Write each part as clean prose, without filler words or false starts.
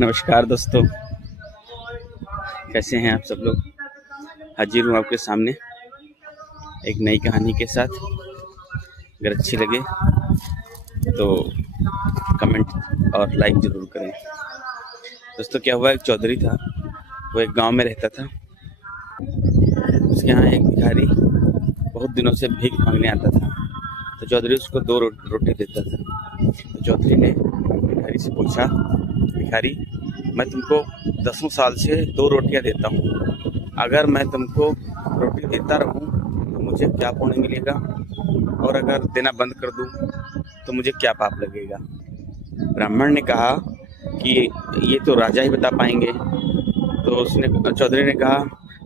नमस्कार दोस्तों, कैसे हैं आप सब लोग। हाजिर हूँ आपके सामने एक नई कहानी के साथ। अगर अच्छी लगे तो कमेंट और लाइक ज़रूर करें। दोस्तों, क्या हुआ, एक चौधरी था, वो एक गांव में रहता था। उसके यहाँ एक भिखारी बहुत दिनों से भीख मांगने आता था, तो चौधरी उसको दो रोटी देता था। तो चौधरी ने भिखारी से पूछा, भिखारी, मैं तुमको 10 साल से 2 रोटियां देता हूँ, अगर मैं तुमको रोटी देता रहूँ तो मुझे क्या पुण्य मिलेगा, और अगर देना बंद कर दूँ तो मुझे क्या पाप लगेगा। ब्राह्मण ने कहा कि ये तो राजा ही बता पाएंगे। तो चौधरी ने कहा,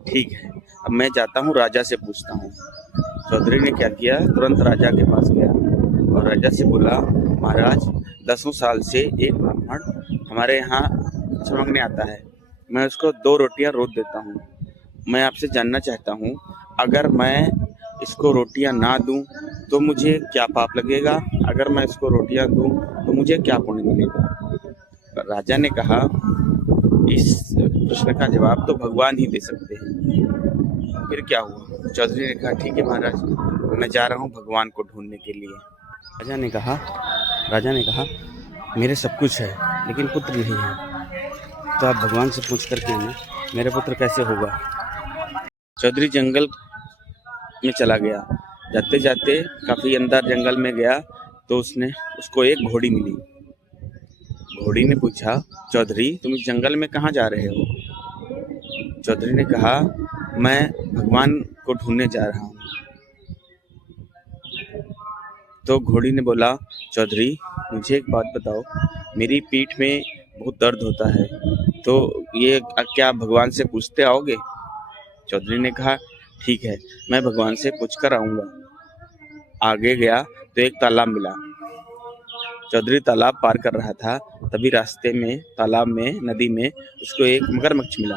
ठीक है, अब मैं जाता हूँ, राजा से पूछता हूँ। चौधरी ने क्या किया, तुरंत राजा के पास गया और राजा से बोला, महाराज, 10 साल से एक ब्राह्मण हमारे यहाँ भिक्षा मांगने आता है, मैं उसको 2 रोटियां रोज देता हूँ। मैं आपसे जानना चाहता हूँ, अगर मैं इसको रोटियां ना दूं तो मुझे क्या पाप लगेगा, अगर मैं इसको रोटियां दूं तो मुझे क्या पुण्य मिलेगा। राजा ने कहा, इस प्रश्न का जवाब तो भगवान ही दे सकते हैं। फिर क्या हुआ, चौधरी ने कहा, ठीक है महाराज, मैं जा रहा हूँ भगवान को ढूंढने के लिए। राजा ने कहा, मेरे सब कुछ है लेकिन पुत्र नहीं है, तो आप भगवान से पूछ करके आना, मेरा पुत्र कैसे होगा। चौधरी जंगल में चला गया। जाते जाते काफी अंदर जंगल में गया तो उसको एक घोड़ी मिली। घोड़ी ने पूछा, चौधरी, तुम इस जंगल में कहाँ जा रहे हो। चौधरी ने कहा, मैं भगवान को ढूंढने जा रहा हूँ। तो घोड़ी ने बोला, चौधरी, मुझे एक बात बताओ, मेरी पीठ में बहुत दर्द होता है, तो ये क्या भगवान से पूछते आओगे। चौधरी ने कहा, ठीक है, मैं भगवान से पूछ कर आऊँगा। आगे गया तो एक तालाब मिला। चौधरी तालाब पार कर रहा था, तभी रास्ते में तालाब में नदी में उसको एक मगरमच्छ मिला।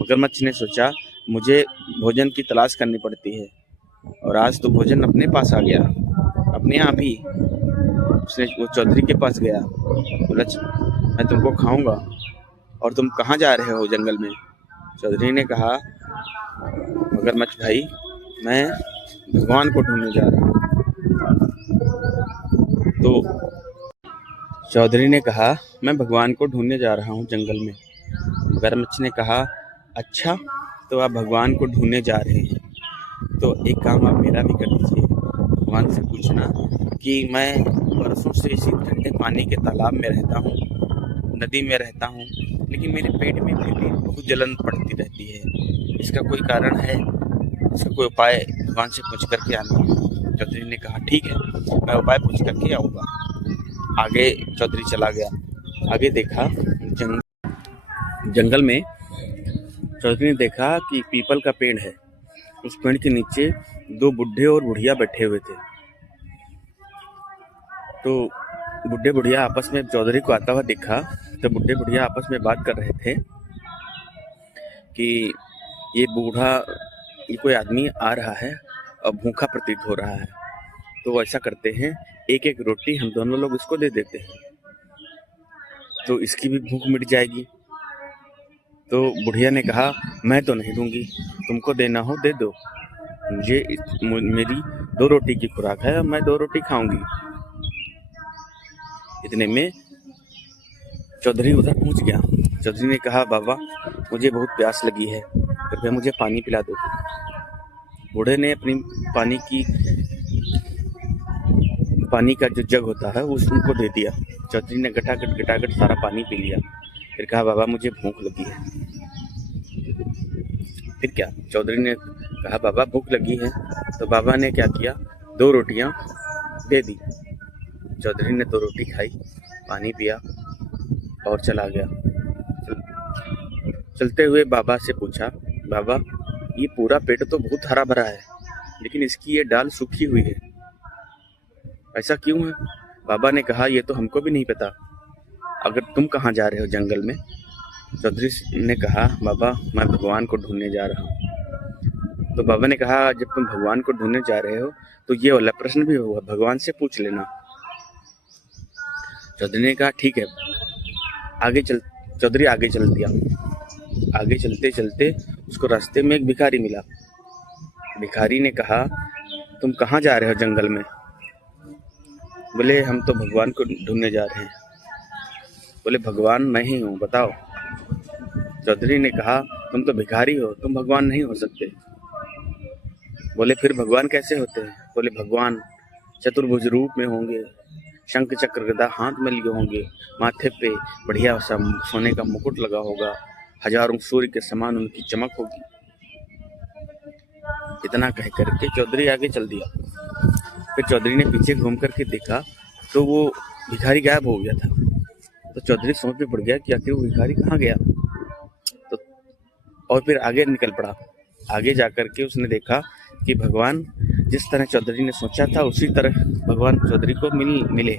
मगरमच्छ ने सोचा, मुझे भोजन की तलाश करनी पड़ती है, और आज तो भोजन अपने पास आ गया, अपने आप ही। उसने वो चौधरी के पास गया, बोला, मैं तुमको खाऊंगा, और तुम कहाँ जा रहे हो जंगल में। चौधरी ने कहा, मगरमच्छ भाई, मैं भगवान को ढूंढने जा रहा हूँ। तो चौधरी ने कहा, मैं भगवान को ढूंढने जा रहा हूँ जंगल में। मगरमच्छ ने कहा, अच्छा, तो आप भगवान को ढूंढने जा रहे हैं, तो एक काम आप मेरा भी कर दीजिए। भगवान से पूछना कि मैं बरसों से इसी ठंडे पानी के तालाब में रहता हूँ, नदी में रहता हूँ, लेकिन मेरे पेट में फिर भी बहुत जलन पड़ती रहती है, इसका कोई कारण है, इसका कोई उपाय भगवान से पूछ करके आना। चौधरी ने कहा, ठीक है, मैं उपाय पूछ करके आऊँगा। आगे चौधरी चला गया। आगे देखा, जंगल में चौधरी ने देखा कि पीपल का पेड़ है। उस पेड़ के नीचे 2 बुढ़े और बुढ़िया बैठे हुए थे। तो बुढ़े बुढ़िया आपस में चौधरी को आता हुआ देखा, तो बुढ़े बुढ़िया आपस में बात कर रहे थे कि ये कोई आदमी आ रहा है और भूखा प्रतीत हो रहा है, तो ऐसा करते हैं, एक एक रोटी हम दोनों लोग इसको दे देते हैं, तो इसकी भी भूख मिट जाएगी। तो बुढ़िया ने कहा, मैं तो नहीं दूंगी, तुमको देना हो दे दो, मेरी 2 रोटी की खुराक है, मैं 2 रोटी खाऊंगी। इतने में चौधरी उधर पहुंच गया। चौधरी ने कहा, बाबा, मुझे बहुत प्यास लगी है, कृपया मुझे पानी पिला दो। बूढ़े ने अपनी पानी का जो जग होता है उनको दे दिया। चौधरी ने गटागट सारा पानी पी लिया। फिर कहा, बाबा, मुझे भूख लगी है। फिर क्या, चौधरी ने कहा, बाबा, भूख लगी है, तो बाबा ने क्या किया, 2 रोटियां दे दी। चौधरी ने 2 रोटी खाई, पानी पिया और चला गया। चलते हुए बाबा से पूछा, बाबा, ये पूरा पेड़ तो बहुत हरा भरा है, लेकिन इसकी ये डाल सूखी हुई है, ऐसा क्यों है। बाबा ने कहा, ये तो हमको भी नहीं पता, अगर तुम कहाँ जा रहे हो जंगल में। चौधरी ने कहा, बाबा, मैं भगवान को ढूंढने जा रहा हूँ। तो बाबा ने कहा, जब तुम भगवान को ढूंढने जा रहे हो तो ये वाला प्रश्न भी भगवान से पूछ लेना। चौधरी ने कहा, ठीक है, चौधरी आगे चल दिया। आगे चलते चलते उसको रास्ते में एक भिखारी मिला। भिखारी ने कहा, तुम कहाँ जा रहे हो जंगल में? बोले, हम तो भगवान को ढूंढने जा रहे हैं। बोले, भगवान मैं ही हूँ, बताओ। चौधरी ने कहा, तुम तो भिखारी हो, तुम भगवान नहीं हो सकते। बोले, फिर भगवान कैसे होते हैं? बोले, भगवान चतुर्भुज रूप में होंगे, शंख चक्र गदा हाथ में लिए होंगे, माथे पे बढ़िया सा सोने का मुकुट लगा होगा, हजारों सूर्य के समान उनकी चमक होगी। इतना कह करके चौधरी आगे चल दिया। फिर चौधरी ने पीछे घूम करके देखा तो वो भिखारी गायब हो गया था। तो चौधरी सोच में पड़ गया कि आखिर वो भिखारी कहाँ गया। तो और फिर आगे निकल पड़ा। आगे जाकर के उसने देखा कि भगवान जिस तरह चौधरी ने सोचा था उसी तरह भगवान चौधरी को मिले।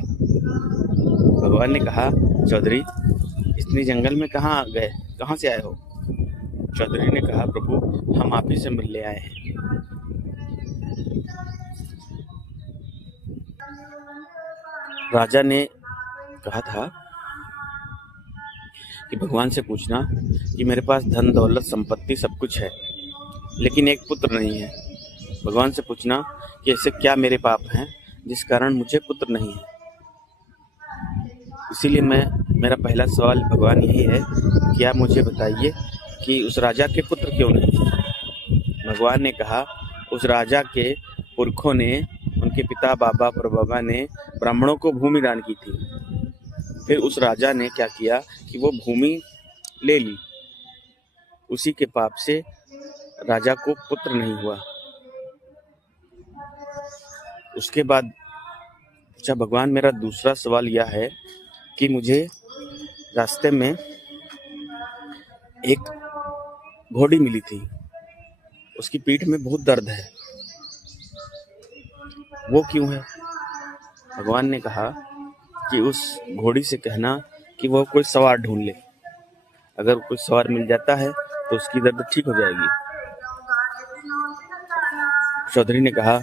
भगवान ने कहा, चौधरी इतनी जंगल में कहाँ गए, कहाँ से आए हो? चौधरी ने कहा, प्रभु हम आप ही से मिलने आए हैं। राजा ने कहा था कि भगवान से पूछना कि मेरे पास धन दौलत संपत्ति सब कुछ है, लेकिन एक पुत्र नहीं है। भगवान से पूछना कि ऐसे क्या मेरे पाप हैं जिस कारण मुझे पुत्र नहीं है। इसीलिए मेरा पहला सवाल भगवान यही है कि आप मुझे बताइए कि उस राजा के पुत्र क्यों नहीं है। भगवान ने कहा, उस राजा के पुरखों ने, उनके पिता बाबा परबाबा ने ब्राह्मणों को भूमि दान की थी। फिर उस राजा ने क्या किया कि वो भूमि ले ली। उसी के पाप से राजा को पुत्र नहीं हुआ। उसके बाद अच्छा भगवान, मेरा दूसरा सवाल यह है कि मुझे रास्ते में एक घोड़ी मिली थी, उसकी पीठ में बहुत दर्द है, वो क्यों है? भगवान ने कहा कि उस घोड़ी से कहना कि वो कोई सवार ढूंढ ले। अगर कोई सवार मिल जाता है तो उसकी दर्द ठीक हो जाएगी। चौधरी ने कहा,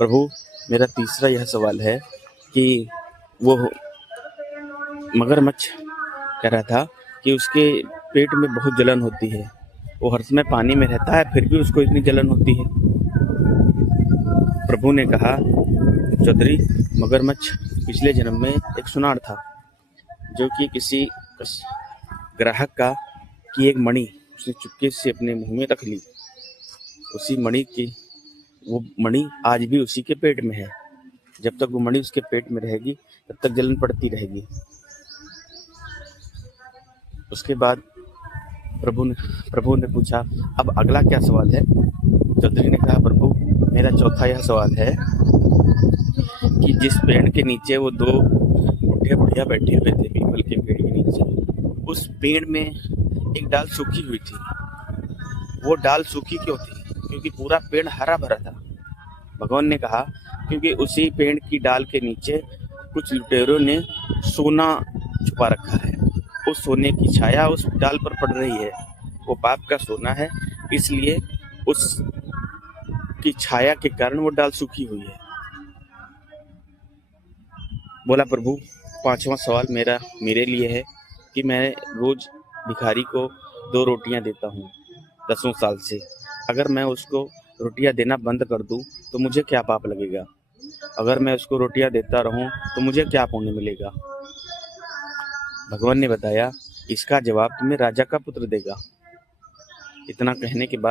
प्रभु मेरा तीसरा यह सवाल है कि वो मगरमच्छ कह रहा था कि उसके पेट में बहुत जलन होती है, वो हर समय पानी में रहता है फिर भी उसको इतनी जलन होती है। प्रभु ने कहा, चौधरी मगरमच्छ पिछले जन्म में एक सुनार था जो कि किसी ग्राहक की एक मणि उसने चुपके से अपने मुंह में रख ली। उसी मणि की वो मणि आज भी उसी के पेट में है। जब तक वो मणि उसके पेट में रहेगी तब तक जलन पड़ती रहेगी। उसके बाद प्रभु ने पूछा, अब अगला क्या सवाल है? चौधरी ने कहा, प्रभु मेरा चौथा यह सवाल है कि जिस पेड़ के नीचे वो दो बुढ़िया बुढ़िया बैठे हुए थे, पीपल के पेड़ के नीचे, उस पेड़ में एक डाल सूखी हुई थी। वो डाल सूखी क्यों थी? क्योंकि पूरा पेड़ हरा भरा था। भगवान ने कहा, क्योंकि उसी पेड़ की डाल के नीचे कुछ लुटेरों ने सोना छुपा रखा है। उस सोने की छाया उस डाल पर पड़ रही है। वो पाप का सोना है, इसलिए उस की छाया के कारण वो डाल सूखी हुई है। बोला, प्रभु पांचवा सवाल मेरे लिए है कि मैं रोज भिखारी को 2 रोटियां देता हूँ 10 साल से। अगर मैं उसको रोटियां देना बंद कर दूं तो मुझे क्या पाप लगेगा? अगर मैं उसको रोटियां देता रहूं तो मुझे क्या पुण्य मिलेगा? भगवान ने बताया, इसका जवाब तुम्हें राजा का पुत्र देगा। इतना कहने के बाद